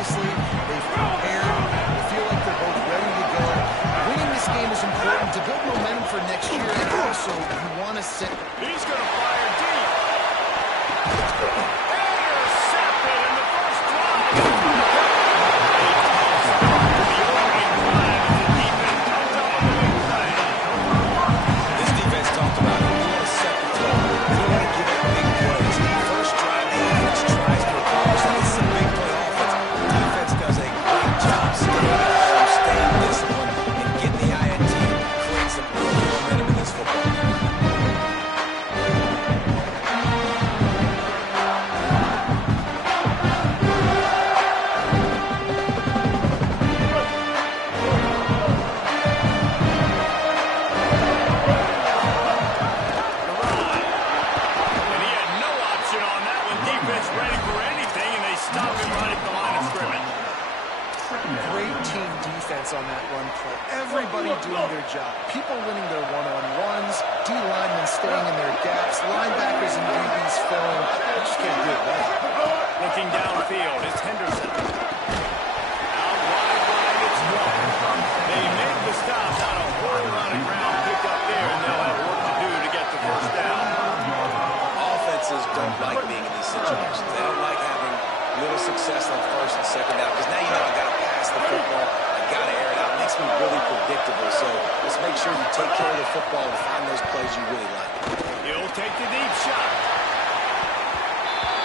seriously. They've prepared. They feel like they're both ready to go. Winning this game is important to build momentum for next year, and also you want to set... He's going to fire deep. Intercepted in the first drive. This defense talked about it. You want to set the tone. You don't want to give up big plays. First drive, the offense tries to accomplish that. This is a big play offense. The defense does a great job staying disciplined, and getting the eye at team, create some early momentum in this football game. On that run play. Everybody doing their job. People winning their one-on-ones, D-linemen staying in their gaps, linebackers and DBs filling. You just can't do it right. Looking downfield, it's Henderson. Out wide, it's Moore. They make the stop, not a whole lot of ground picked up there, and they'll have work to do to get the first down. Offenses don't like being in these situations. They don't like having little success on first and second down, because now you know I got to pass the football. Got to air it out. It makes me really predictable. So let's make sure you take care of the football and find those plays you really like. He'll take the deep shot.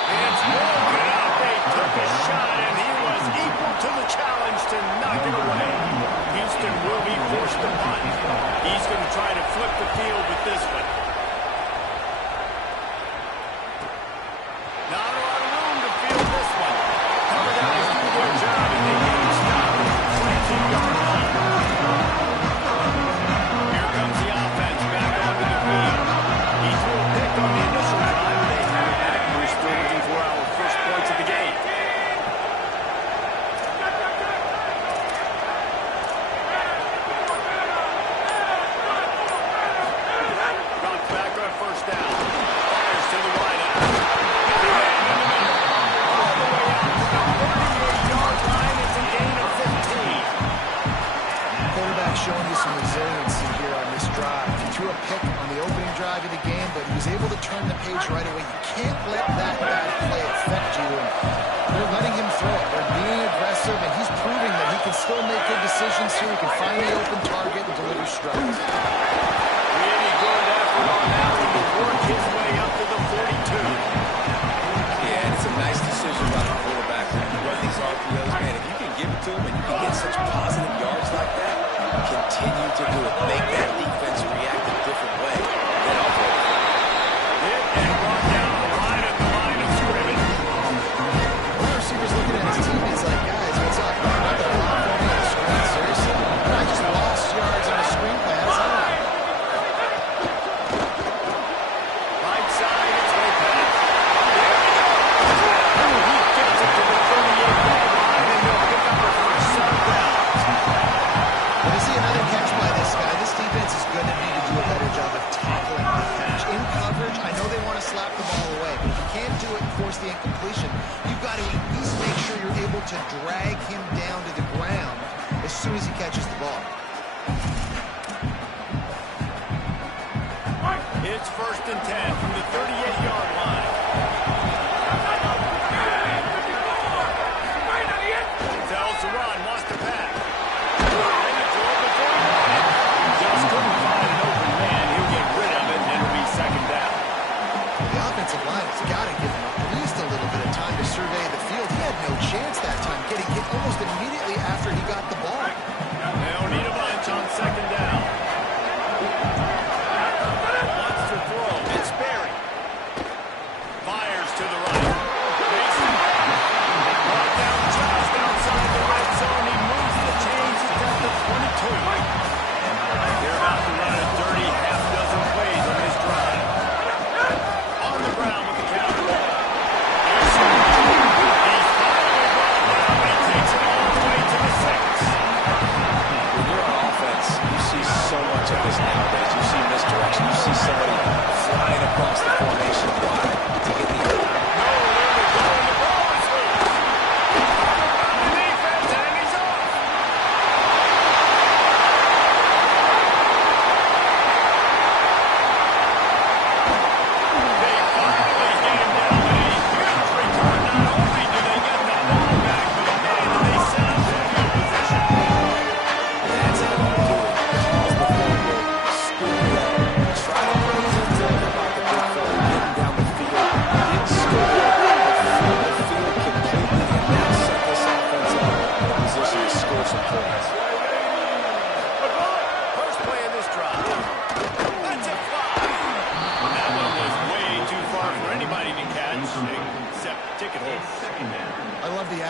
It's broken out. They took a shot, and he was equal to the challenge to knock it away. Houston will be forced to punt. He's going to try to flip the field with this one. Not a lot of room to field this one. Cover guys do their job, and they get him stopped. Here comes the offense back onto the field. He threw a pick on the initial drive. They have it back. We're still looking for our first points of the game. Drops back on first down. Fires to the wide out. All the way out to the 38-yard line. It's a gain of 15. Quarterback showing you some resiliency here on this drive. He threw a pick on the opening drive of the game, but he was able to turn the page right away. You can't let that bad play affect you. And they're letting him throw it. They're being aggressive, and he's proving that he can still make good decisions here. He can find the open target and deliver strikes. Really good effort on that one to work his way up to the 42. Yeah, and it's a nice decision by the quarterback to run these RPOs. Man, if you can give it to him and you can get such positive yards like that, continue to do it. Make that defense react a different way. Then I'll go. Hit and brought down the line at the line of scrimmage. One receiver's looking at his teammates like, guys, what's up? I'm not going to block for me on the screen. Seriously? I just lost yards on a screen play. How's that? Right side, it's Lopez. He gets it to the 38-yard line, and they'll pick up the first set of downs. When you see another catch by this guy, this defense is going to need to do a better job of tackling the catch. In coverage, I know they want to slap the ball away, but if you can't do it and force the incompletion, you've got to at least make sure you're able to drag him down to the ground as soon as he catches the ball. It's 1st and 10 from the 38-yard line. Tells the run, wants to pass. Just couldn't find an open man. He'll get rid of it, and it'll be second down. The offensive line has got to give him at least a little bit of time to survey the field. He had no chance that time, getting hit almost immediately after he got the ball. They'll need a bunch on second down. Wants to throw. It's Berry.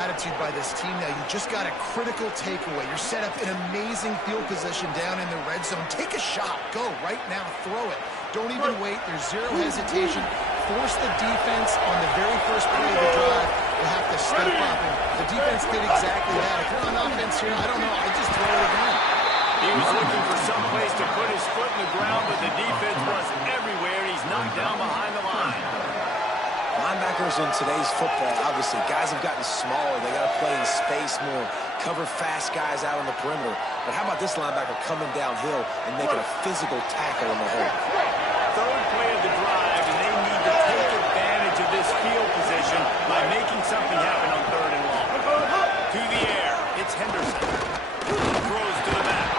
attitude by this team now. You just got a critical takeaway. You're set up in amazing field position down in the red zone. Take a shot. Go right now. Throw it. Don't even wait. There's zero hesitation. Force the defense on the very first play of the drive. You have to step up. And the defense did exactly that. If you're on offense here, I don't know. I just throw it again. He was looking for some place to put his foot in the ground, but the defense was everywhere. He's knocked down behind the line. Linebackers in today's football, obviously, guys have gotten smaller. They got to play in space more, cover fast guys out on the perimeter. But how about this linebacker coming downhill and making a physical tackle in the hole? Third play of the drive, and they need to take advantage of this field position by making something happen on 3rd and long. To the air, it's Henderson. Throws to the back.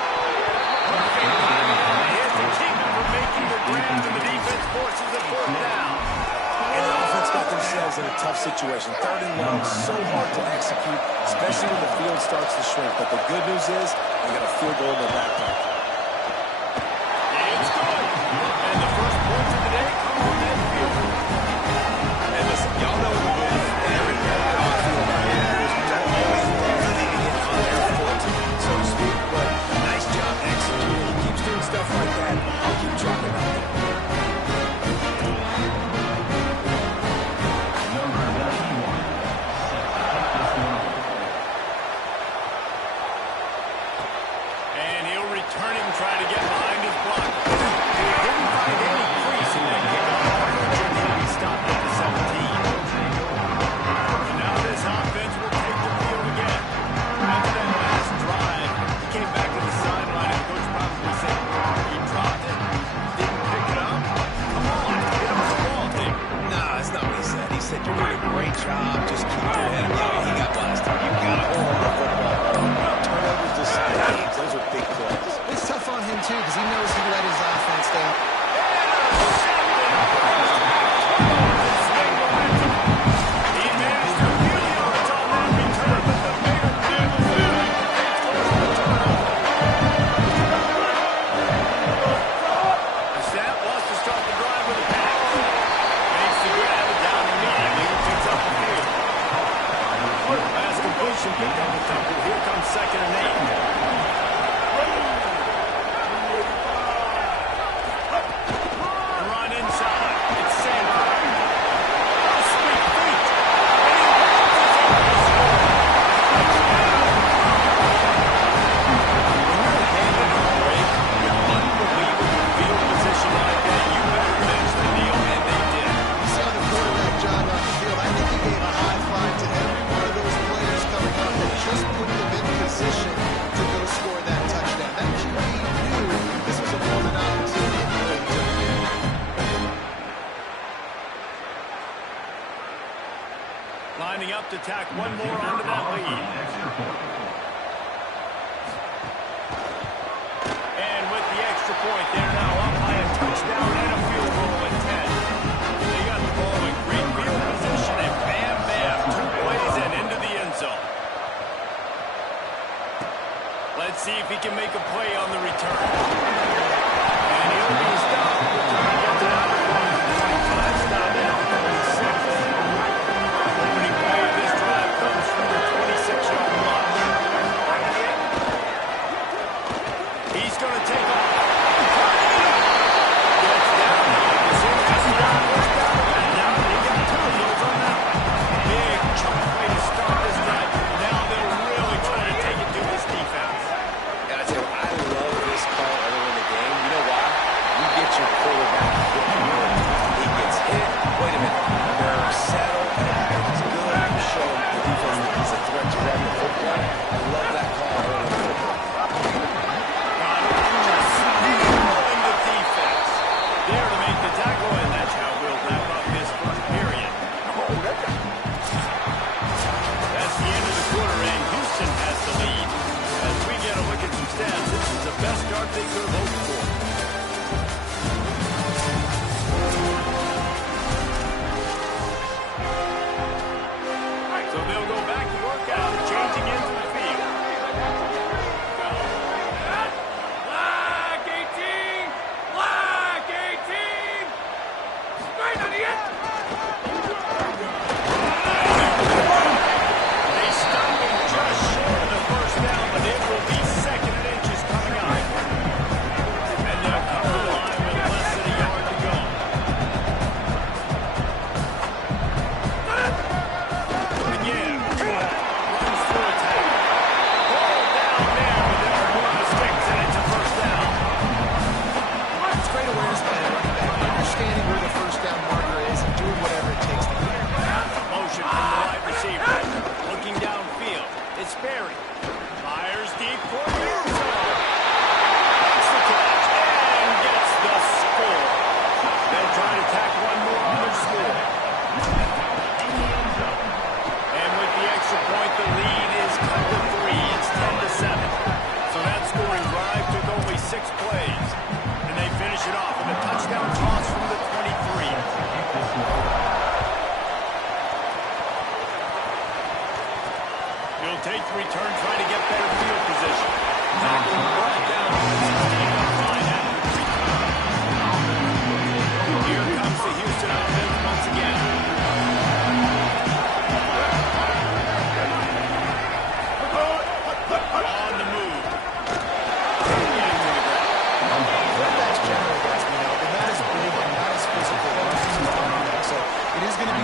Perfect timing on the hit to keep him from making the grab, and the defense forces a 4th down. And the offense got themselves in a tough situation. 3rd and long, so hard to execute, especially when the field starts to shrink. But the good news is they got a field goal in their back pocket. It's good. And the first points of the day come on that field. And listen, y'all know the win. Every ball on the field right here. Don't always love leaving it on their foot, so to speak. But nice job executing. He keeps doing stuff like that. I'll keep dropping out there. Try to get behind his block. He didn't find any crease in that kickoff coverage, and he'll be stopped at the 17. And now this offense will take the field again. After that last drive, he came back to the sideline, and Coach probably said, he dropped it, didn't pick it up. Come on, get him the ball there. Nah, that's not what he said. He said, you're doing a great job. Just keep your head up. He got blasted. You got to hold on the football. Turnovers decide games. Those are big plays. It's tough on him, too, because he knows he let his offense down. He managed a few yards on that return, but the bigger play was there. The snap wants to start the drive with a pass. Makes the grab down immediately. Picks up the field. Last completion picked up a couple. Here comes 2nd and 8. Lining up to tack one more onto that lead. And with the extra point, they're now up by a touchdown and a field goal at 10. They got the ball in great field position, and bam, bam, 2 plays and into the end zone. Let's see if he can make a play on the return. And he'll be stopped. Return gets it out of 25, stop down 36. Opening play of this drive comes from the 26-yard line.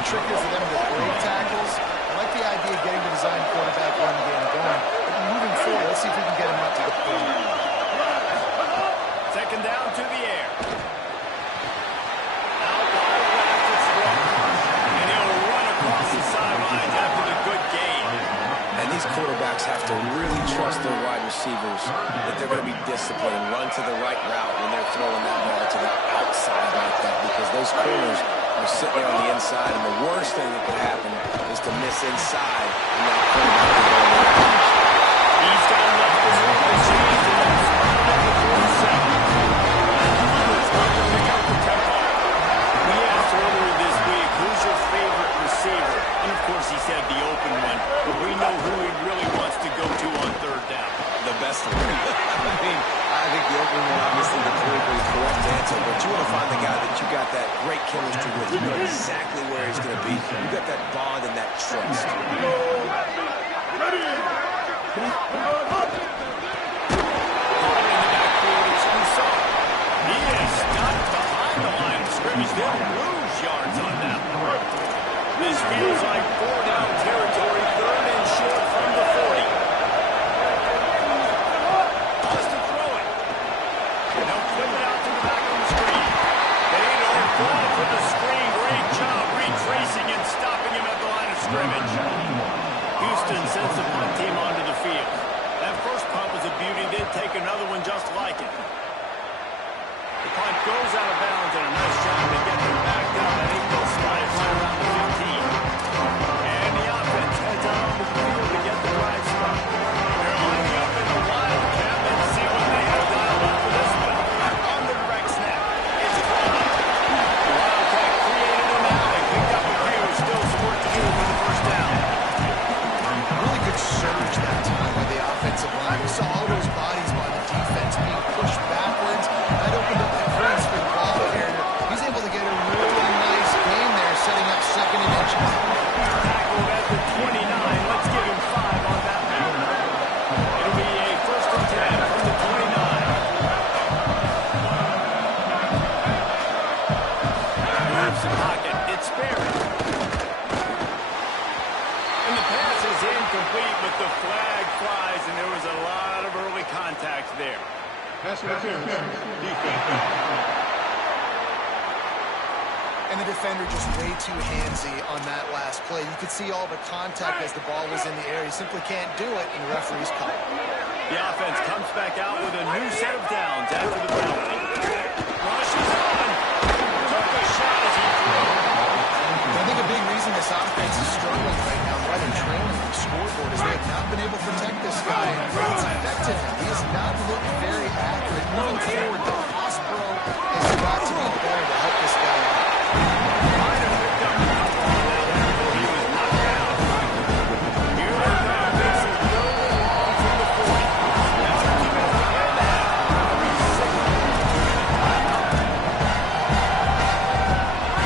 trickier for them to break tackles. I like the idea of getting the design quarterback run game going. But moving forward, let's see if we can get him up to the point. Second down to the air. Out wide left, it's Rowe. And he'll run across the sidelines after the good gain. And these quarterbacks have to really trust their wide receivers that they're going to be disciplined and run to the right route when they're throwing that ball to the outside like that, because those corners are sitting there on the inside, and the worst thing that could happen is to miss inside and that quarterback can go in there. He's got enough to move the chains, and that's at the 47. It's going to pick up the tempo. We asked earlier this week, who's your favorite receiver? And of course he said the open one, but we know who he really wants to go to on third down. The best one. I think the opening one, obviously the politically correct answer, but you want to find the guy that you got that great chemistry with. You know exactly where he's going to be. You got that bond and that trust. He is stopped behind the line of scrimmage. They'll lose yards on that one. This feels like 4-down territory, third and short from the 40. Wants to throw it. And they'll flip it out to the back on the screen. They don't fall for the screen. Great job retracing and stopping him at the line of scrimmage. Houston sends the punt team onto the field. That first punt was a beauty. They'd take another one just like it. The punt goes out of bounds, and a nice job to get them back down. I think they'll slide it right around the 15. And the offense heads out onto the field to get the drive started. They're lining up in a wildcat. Let's see what they have dialed up for this one. On the direct snap, it's caught. The wildcat created an alley. Picked up a few. Still some work to do for the first down. Really good surge that time by the offensive line. We saw all those bodies by the defense being pushed backwards. That opened up the crease for the ball carrier. He's able to get a really nice gain there, setting up second and inches. Tackled at the 29. Let's give him 5 on that one. It'll be a first and 10 from the 29. Moves the pocket. It's Barry. And the pass is incomplete, but the flag flies, and there was a lot of early contact there. And the defender just way too handsy on that last play. You could see all the contact as the ball was in the air. He simply can't do it, and the referee's call. The offense comes back out with a new set of downs after the penalty. Rushes on. Took a shot as he threw. I think a big reason this offense is struggling right now, why they're trailing on the scoreboard, is they have not been able to protect this guy, and it's affected him. He has not looked very accurate. Moving forward, the pass pro has got to be better to help this guy out. Might have picked up the football before he was knocked out. Here they come. It's a third and long from the 40. Now the team has the hand out.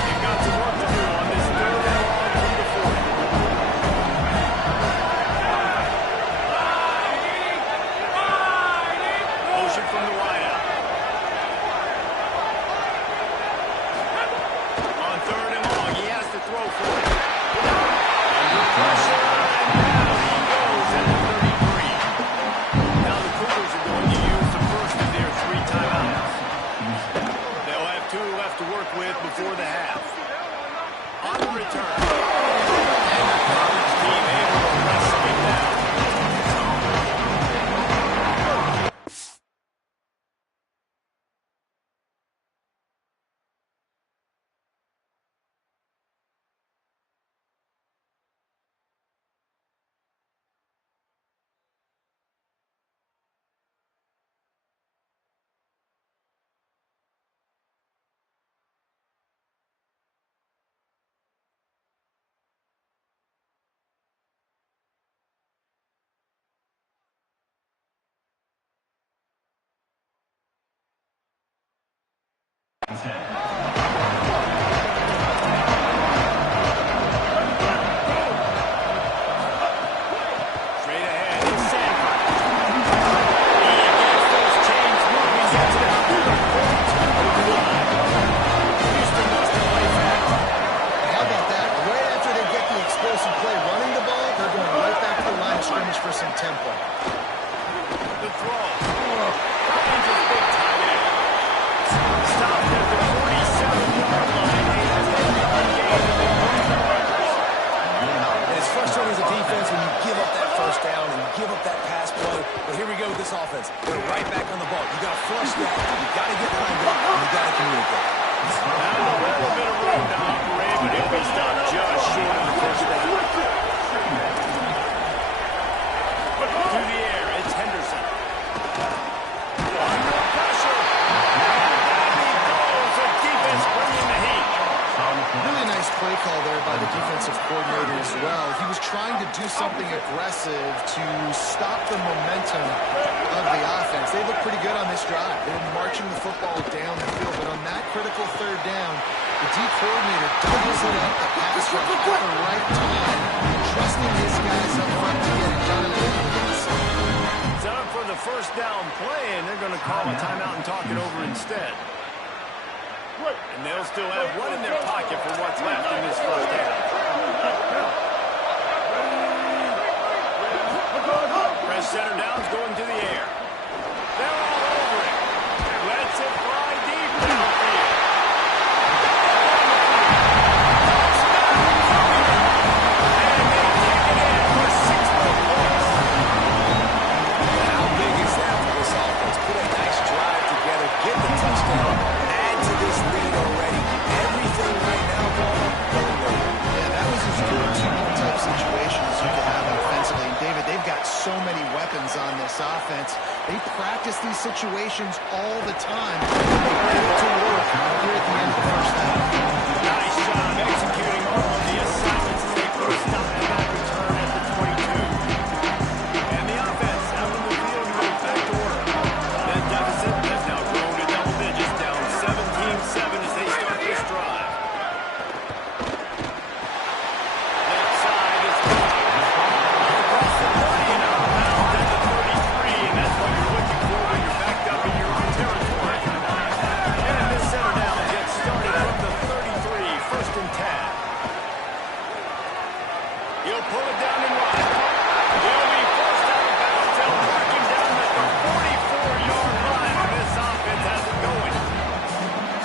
They've got some work to do on this third and long from the 40. Motion from the wideout. On third and long, he has to throw for it. Under pressure, and now he goes at the 33. Now the Cougars are going to use the first of their 3 timeouts. They'll have 2 left to work with before the half. On the return. And the coverage team able to wrestle him down. Straight ahead is Sanford. He gets those chains moving, gets it out to the 42 of the line. Houston wants to play fast. And how about that? as well. He was trying to do something aggressive to stop the momentum of the offense. They looked pretty good on this drive. They were marching the football down the field, but on that critical third down, the D coordinator doubles it up the pass rush at the right time, trusting his guys up front to get it done in advance. Set up for the first down play, and they're going to call a timeout and talk it over instead. And they'll still have one in their pocket for what's left in this first half. Press center down's going to the air. They're all over it. Lets it fly deep downfield. And they take it in for 6 more points. How big is that for this offense? Put a nice drive together, get the touchdown, add to this lead already. Everything right now, Paul, going right. Yeah, that was as good a two-point type situation as you could have offensively. And David, they've got so many weapons on this offense. They practice these situations all the time. They put it to work here at the end of the first half. Nice job executing all of the assignments as they put a stop to that return at the 22. And the offense out on the field goes back to work. That deficit has now grown to double digits, down 17-7 as they start this drive. Left side is caught. Across the 30 and out of bounds at the 33, and that's what you're looking for when you're backed up in your own territory. And this center down gets started from the 33, first and 10. He'll pull it down and run. He'll be forced out of bounds. They'll mark him down at the 44-yard line, and this offense has it going.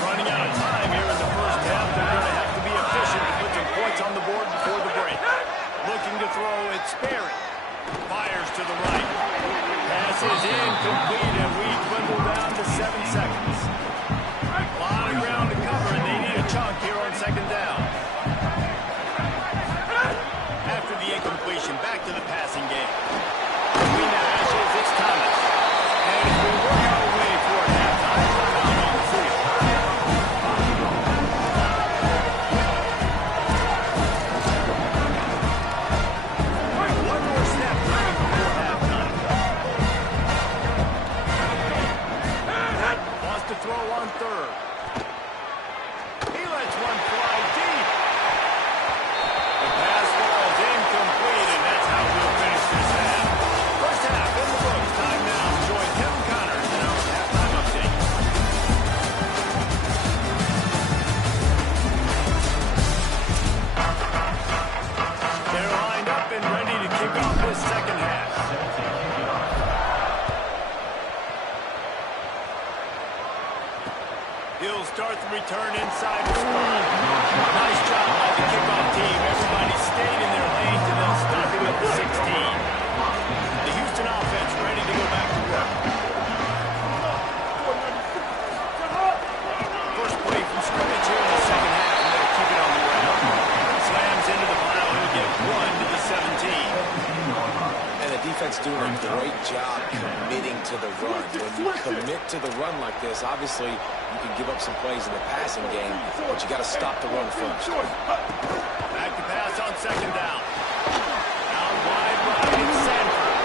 Running out of time here in the first half. They're going to have to be efficient to put some points on the board before the break. Looking to throw, it's sparing. Fires to the right. Pass is incomplete, and we dwindle down to 7 seconds. A lot of ground to cover, and they need a chunk here on second down. After the incompletion, back to the passing game. Between the hashes, it's Thomas. And as we work our way toward halftime, we're out on the field. One more snap coming before halftime. Wants to throw on third. He lets one fly deep. The pass falls incomplete, and that's how we'll finish this half. First half in the books. Time now to join Kevin Connors in our halftime update. They're lined up and ready to kick off this second half. He'll start the return inside the spot. Nice job by the kickoff team. Everybody stayed in their lanes, and they'll start it at the 16. The Houston offense ready to go back to work. First play from scrimmage here in the second half, and they'll keep it on the ground. Slams into the pile. He'll get 1 to the 17. And the defense doing a great job committing to the run. When you commit to the run like this, obviously you can give up some plays in the passing game, but you got to stop the run first. Back to pass on second down. Out wide right, it's Sanford.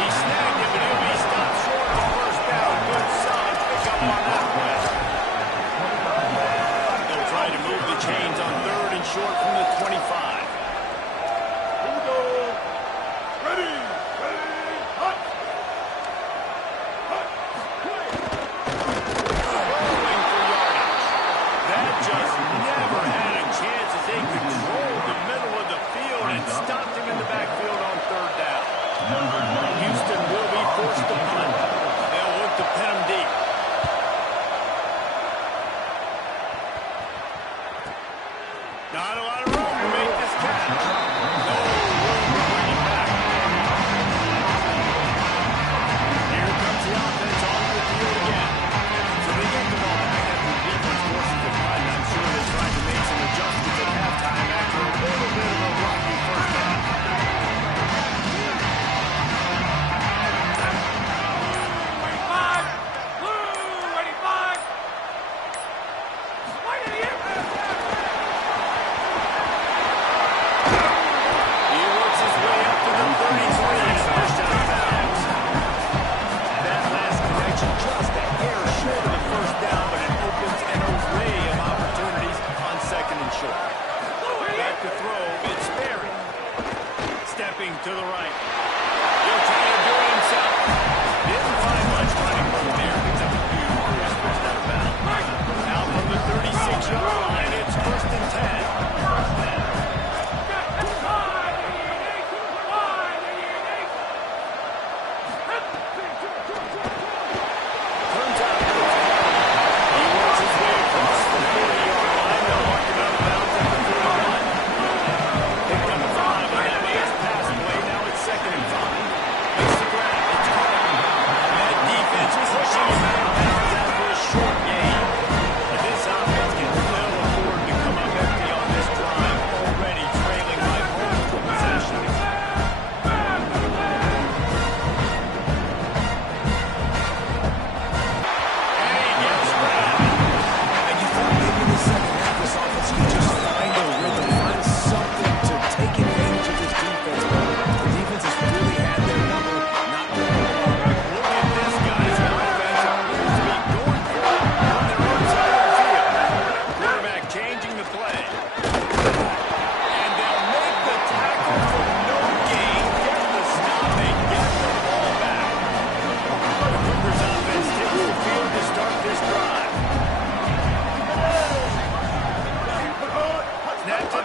He snagged it, but he'll be stopped short of the first down. Good solid pickup on that play. They'll try to move the chains on third and short from the 25. Houston will be forced to punt. They'll look to pin him deep. Not a lot of room to make this catch. No room to bring it back. Here comes the offense onto the field again. So they get the ball back after the defense forces the punt. I'm sure they're trying to make some adjustments at halftime after a little bit of a rocky first half.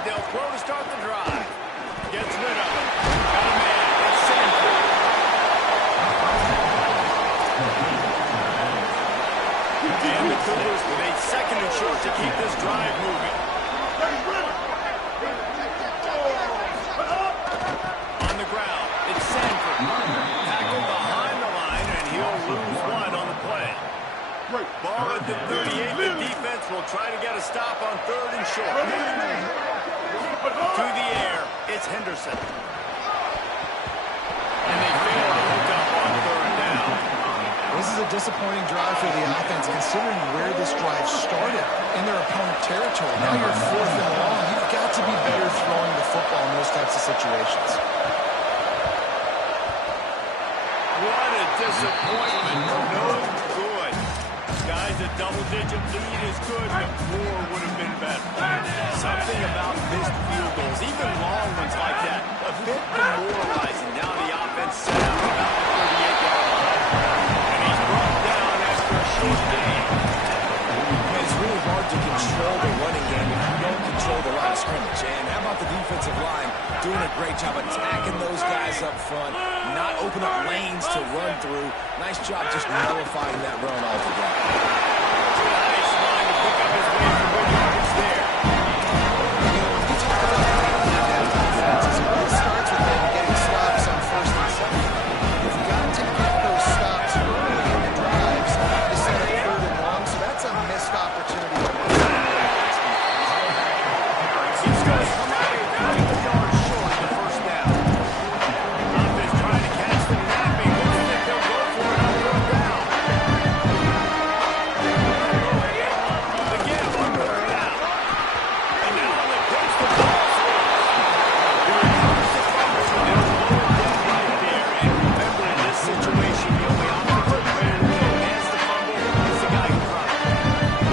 they'll throw to start the drive. Gets rid of it. Got a man. It's Sanford. And the Cougars with a second and short to keep this drive moving. On the ground, it's Sanford. Tackled behind the line, and he'll lose one on the play. Ball at the 38. The defense will try to get a stop on third and short. To the air, it's Henderson. And they fail to hook up on third down. This is a disappointing drive for the offense, considering where this drive started in their opponent territory. Now you're fourth and long. You've got to be better throwing the football in those types of situations. What a disappointment. No good. Guys, a double-digit lead is good, but more would have been better. Something about missed field goals, even long ones like that, a bit demoralizing. Now the offense set up about the 38-yard line. And he's brought down after a short game. It's really hard to control the running game if you don't control the line of scrimmage. And how about the defensive line doing a great job attacking those guys up front, not open up lanes to run through. Nice job just nullifying that run altogether. Nice line to pick up his way for good yards there. You talk about that defense. It all starts with them getting stops on first and second. You've got to get those stops early in the drives to set up third and long, so that's a missed opportunity. He's going to come out here 50 yards short of the first down. Offense trying to catch the napping. Looks like they'll go for it on third down. Again on third down. And now they pitch the ball through. He recovers the fumble, and they'll slow it down right there. And remember, in this situation, the only offensive player who can advance the fumble is the guy in front.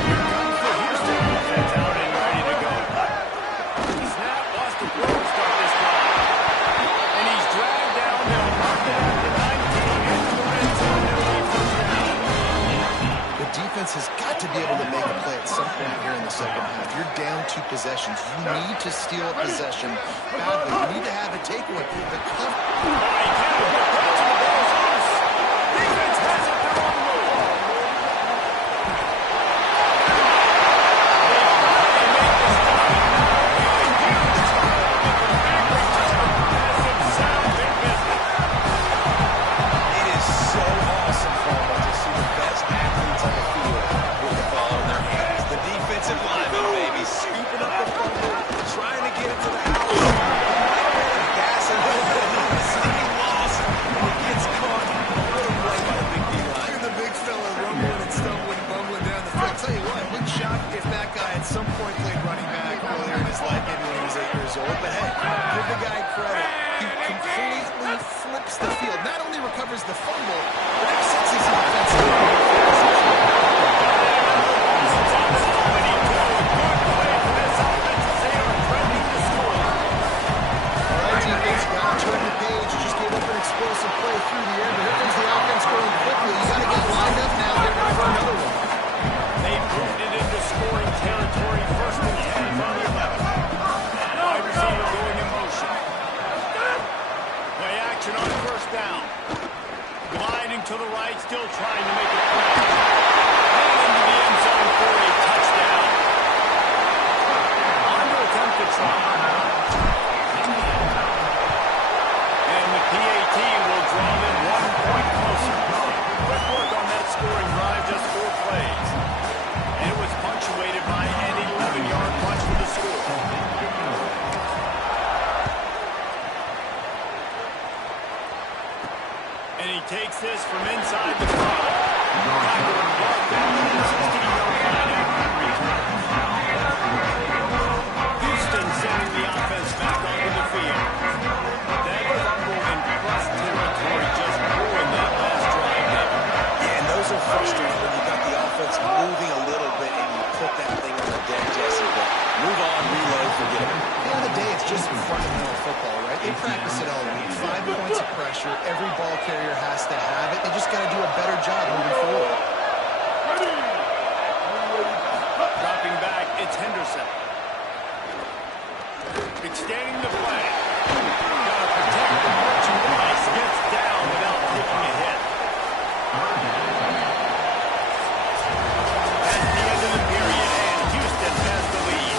Here comes the Houston offense out and ready to go. Snap, lost the throw to start this drive. And he's dragged down. They'll mark it at the 19 into the red zone. They'll leave first down. The defense has got to be able to make a play at some point here in the second half. You're down 2 possessions. You need to steal a possession badly. You need to have a takeaway. The cover. He can't get the ball to the ball's loose. Defense has it. They're on the move. It is so awesome for them to see the best athletes on the field with the ball in their hands. The defensive lineman, baby, scooping up the fumble, trying to get it to the house. Gas a little bit, sneaking loss, and it gets caught. What a play by the big D line. Look at the big fella rumbling and stumbling, bumbling down the field. I'll tell you what, I wouldn't shock if that guy at some point played running back earlier in his life, maybe when he was 8 years old. But hey, give the guy credit. He completely flips the field. Not only recovers the fumble, but it sets his offense up. Defense got to turn the page, just gave up an explosive play through the air, but here comes the offense going quickly. You got to get lined up now. They're ready for another one. They moved it into scoring territory. First and 10 from the 11. Wide receiver going in motion. Play action on first down. Gliding to the right, still trying to make a play. And into the end zone for a touchdown. On to attempt to try. And the PAT will draw them 1 point closer. Quick work on that scoring drive, just 4 plays. And it was punctuated by an 11-yard punch for the score. And he takes this from inside the 5. Backward ball down to the 16-yard line after the return. Houston sending the offense back onto the field. That fumble in plus territory just ruined that last drive there. Yeah, and those are frustrating when you got the offense moving a little bit and you put that thing on the deck, Jesse. But move on, reload, forget it. At the end of the day, it's just fundamental football, right? They practice it all week. 5 points of pressure. Every ball carrier has to have it. They just got to do a better job moving forward. Dropping back, it's Henderson. extending the play. Got to protect the merchandise. Gets down without taking a hit. That's the end of the period, and Houston has the lead.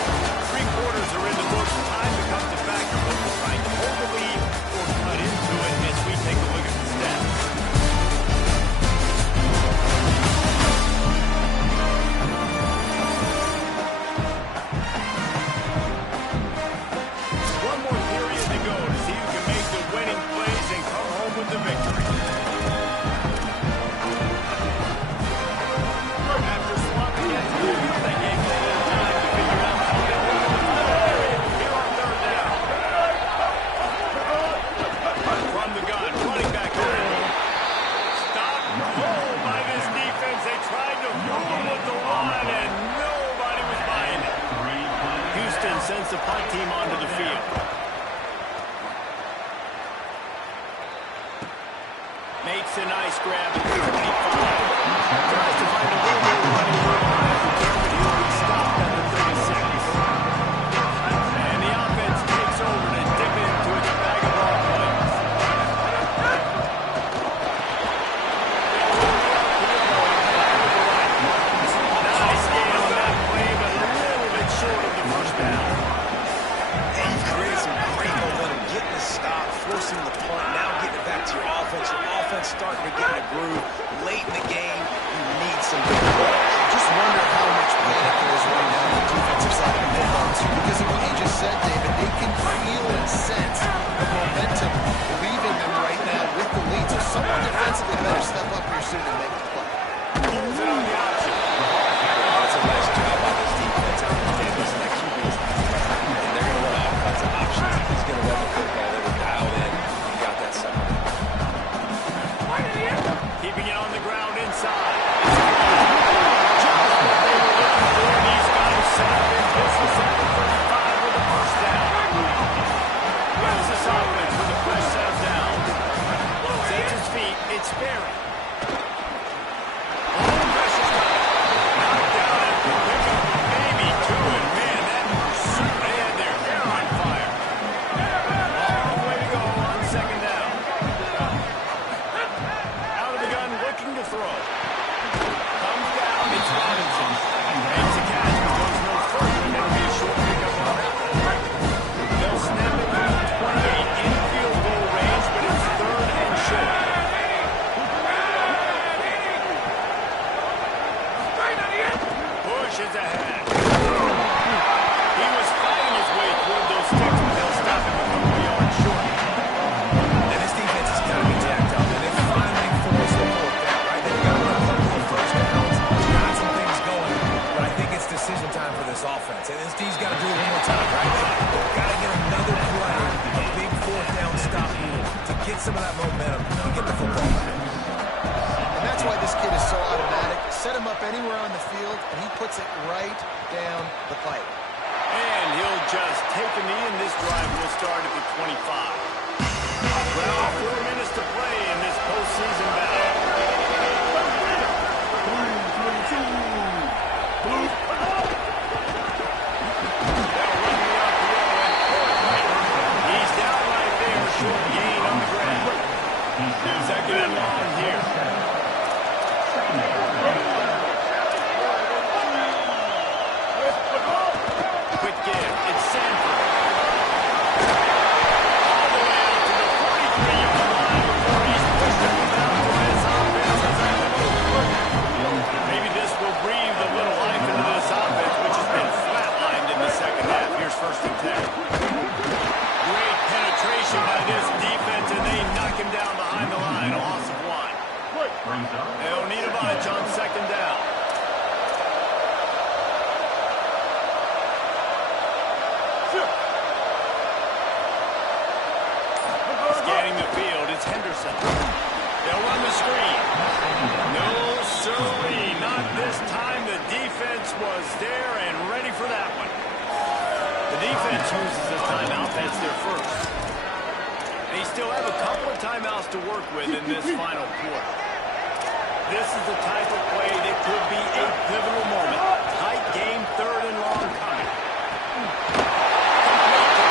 3 quarters are in the books. Time becomes a factor, but we're trying to hold the lead or cut into it as we take a look at the stats. One more period to go to see who can make the winning plays and come home with the victory. After swapping it, they gave a little time to figure out how to hold the final period here on 3rd down. From the gun, running back over. Stop. Oh, by this defense. They tried to fool him with the line, and nobody was buying it. Houston sends the punt team onto the field. Makes a nice grab at the 25. Tries to find a little bit of running room on that return, but he'll be stopped at the 36. And the offense takes over to dip into its bag of ball plays. Nice gain on that play, but a little bit short of the first down. And you've created some great momentum, getting the stop, forcing the punt, now getting it back to your offense. Your offense starting to get in a groove. Late in the game, you need some big plays. Just wonder how much panic there is right now on the defensive side of the football, too, because of what you just said, David. They can feel and sense the momentum leaving them right now with the lead. So someone defensively better step up here soon and make the play. Pulls it on the option. That's a nice job by this defense. I understand this next few weeks. And they're going to run all kinds of options. He's going to run the football. They were dialed in. He got that second. Keeping it on the ground inside. Just what they were looking for, and he's got him set up in business at the 35 with the first down. Here's this offense with a fresh set of downs. Sets his feet. It's Sperry. Oh, pressure stop. Knocked down and pick up maybe 2, and man, that pursuit, they had their hair on fire. Long way to go on 2nd down. Out of the gun, looking to throw. Comes down, it's Robinson. Makes a catch, but goes no further, and it'll be a short pickup on that one. They'll snap it from the 28 in field goal range, but it's 3rd and short. Pushes ahead. He was fighting his way toward those sticks, but they'll stop him a couple yards short. And this defense is going to be jacked up. And they finally forced the 4th down, right? They've got a couple of first downs, got some things going, but I think it's decision time for this offense. And this D's got to do it one more time, right? They've got to get another play, a big 4th down stop to get some of that momentum and get the football back. And that's why this kid is so automatic. Set him up anywhere on the field, and he puts it right down the pipe. And he'll just take a knee, and this drive will start at the 25. Around 4 minutes to play in this postseason battle. They'll run the RPO, and he's down right there. Short gain on the ground. 2nd and long here. Quick give. It's Sanford. All the way out to the 43-yard line before he's pushed him out to this offense. Maybe this will breathe a little life into this offense, which has been flatlined in the 2nd half. Here's 1st and 10. Great penetration by this defense, and they knock him down behind the line. A loss of 1. They'll need a bunch on 2nd down. Scanning the field, it's Henderson. They'll run the screen. No, sirree, not this time. The defense was there and ready for that one. The defense uses his timeout. That's their first. They still have a couple of timeouts to work with in this final quarter. This is the type of play that could be a pivotal moment. Tight game, 3rd and long coming. Complete to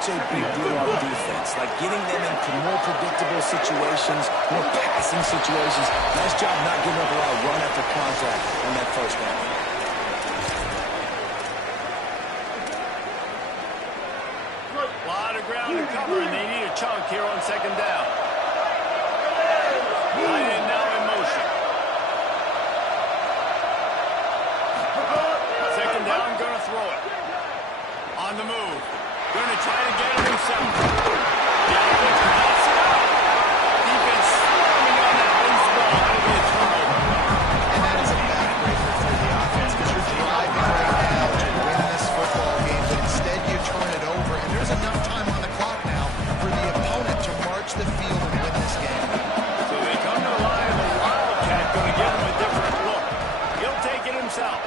such a big deal on defense, like getting them into more predictable situations, more passing situations. Nice job not giving up a lot of run after contact on that first down. A lot of ground to cover, and they need a chunk here on second down. Tight end now in motion. Second down, going to throw it. On the move. Going to try to get it himself. The offense pops it out. Defense swarming on that loose ball. That'll be a turnover. And that is a backbreaker for the offense because you're driving right now to win this football game, but instead you turn it over, and there's enough time on the clock now for the opponent to march the field and win this game. So they come to rely on the Wildcat, going to give him a different look. He'll take it himself.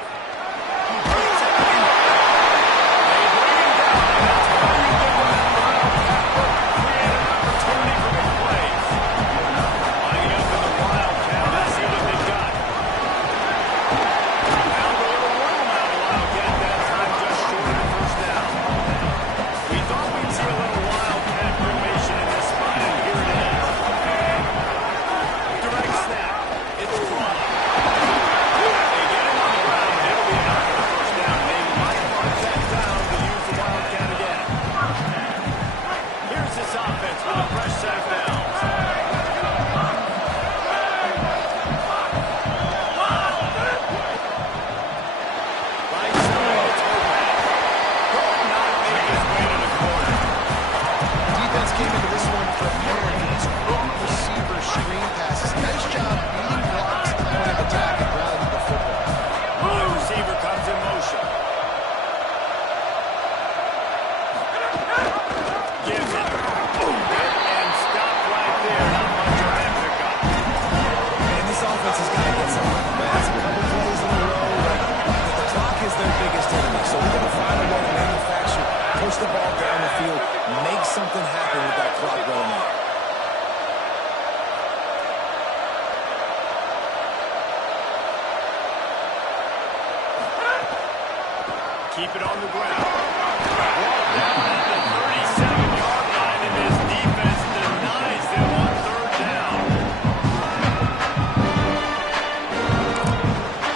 Keep it on the ground. Ball down at the 37-yard line, and this defense denies them on third down.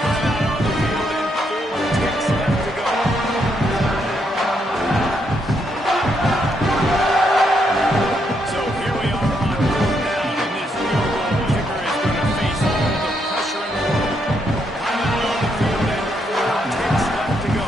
Timeout on the field and 4 ticks left to go. So here we are on third down, and this field goal kicker is going to face all the pressure in the world. Timeout on the field and 4 ticks left to go.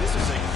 This is a